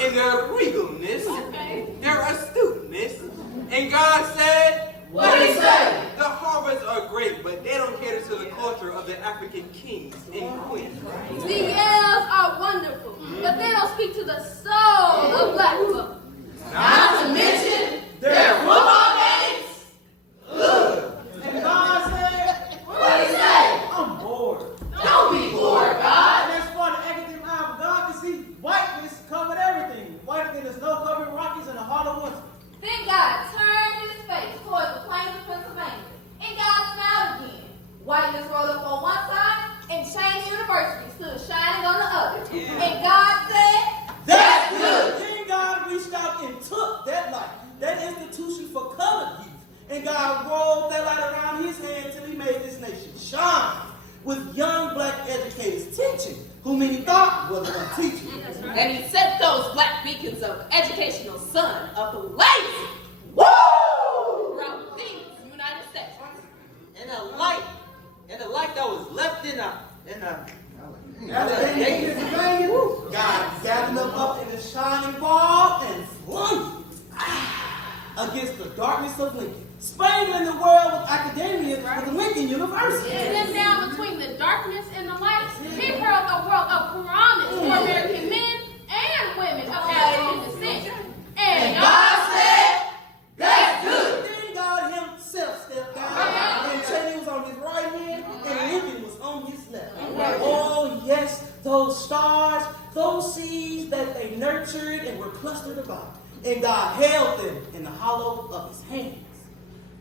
in their regalness, their astuteness. And God said, what did he say? The harvests are great, but they don't cater to the culture of the African kings and queens. The yells are wonderful, but they don't speak to the soul of black folk. Not to mention their football games. And God said, What did he say? I'm bored. Don't be bored, God. And as far as the academic eye of God can see, whiteness covered everything. Whiter than the snow-covered Rockies in the heart of winter. Then God turned his face towards the plains of Pennsylvania, and God smiled again. Whiteness rolled up on one side, and Cheney University stood shining on the other. And God said, That's good. Then God reached out and took that light, that institution for colored youth, and God rolled that light around his hand till he made this nation shine with young black educators teaching who many thought wasn't going to teach you. And he set those black beacons of educational sun ablaze. Woo! Throughout these United States. And the light that was left in the God gathered them up in a shining ball and flung it against the darkness of Lincoln, spangling the world with academia for the Lincoln University. and then down between the darkness and the light, he hurled a world of promise for American men and women of African descent. And God said, That's good. Then God himself stepped down, and Cheney was on his right hand, and Lincoln was on his left. Oh, yes, those stars, those seeds that they nurtured and were clustered about. And God held them in the hollow of his hands.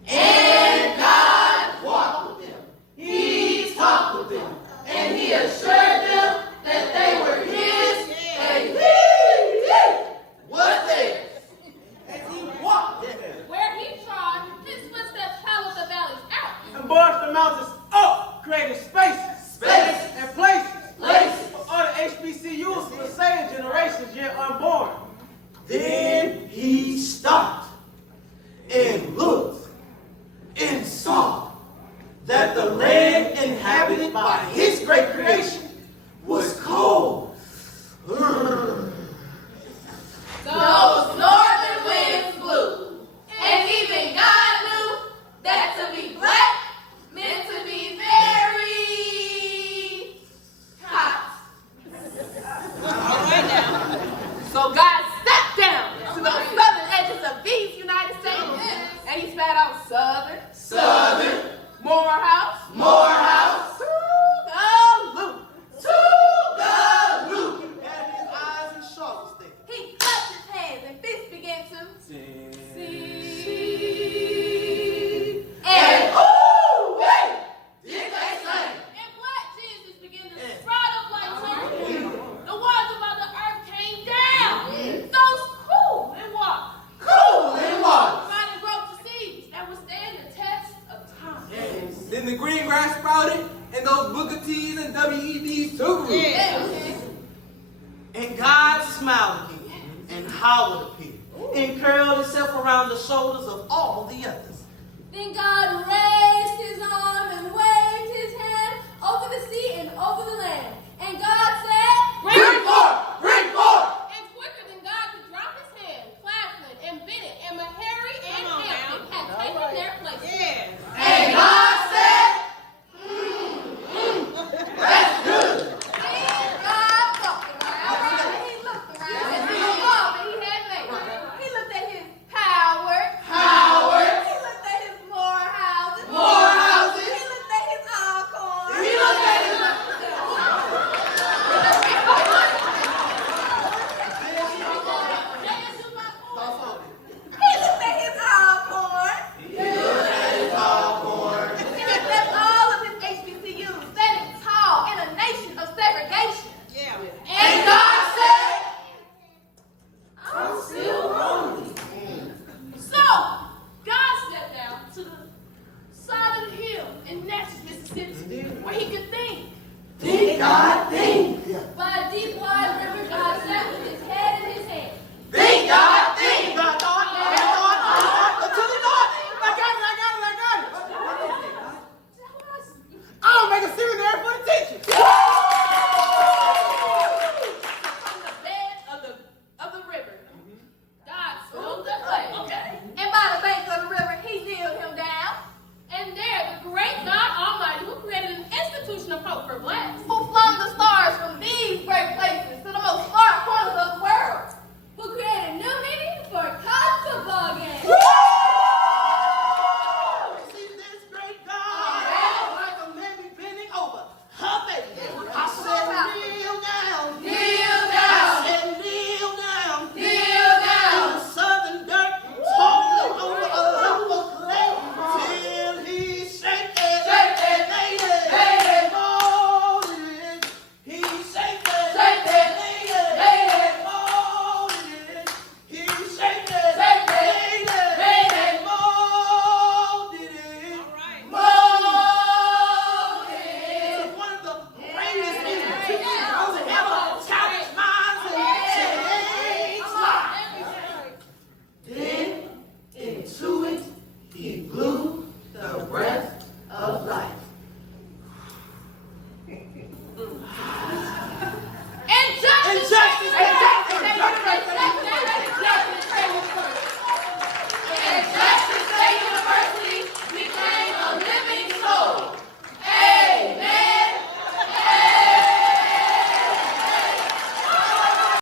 And God walked with them. He talked with them. And he assured them that they were his and he was theirs. As he walked with them, where he trod, his footsteps followed the valleys out. and marched the mountains up, creating spaces, Spaces. and places. Places. For other HBCUs for the same generations yet unborn. Then he stopped and looked and saw that the land inhabited by his great creation was cold. Those northern winds blew, and even God knew that to be black meant to be very hot. All right now. So God stepped down to those southern edges of these United States, and he spat out southern, Morehouse, Morehouse. to the loop. To the loop. Had his eyes and shoulders there. He clapped his hands and fists began to See. and ooh, wait, did they sing? and black Jesus began to sprout up like turkey. The waters about the earth came down. Those cool and water Cool in water. might grow to seeds that would stand the test of time. Then the green grass sprouted, and those Booker T's and WEDs took root. And God smiled again, and Howard appeared, and curled himself around the shoulders of all the others. Then God raised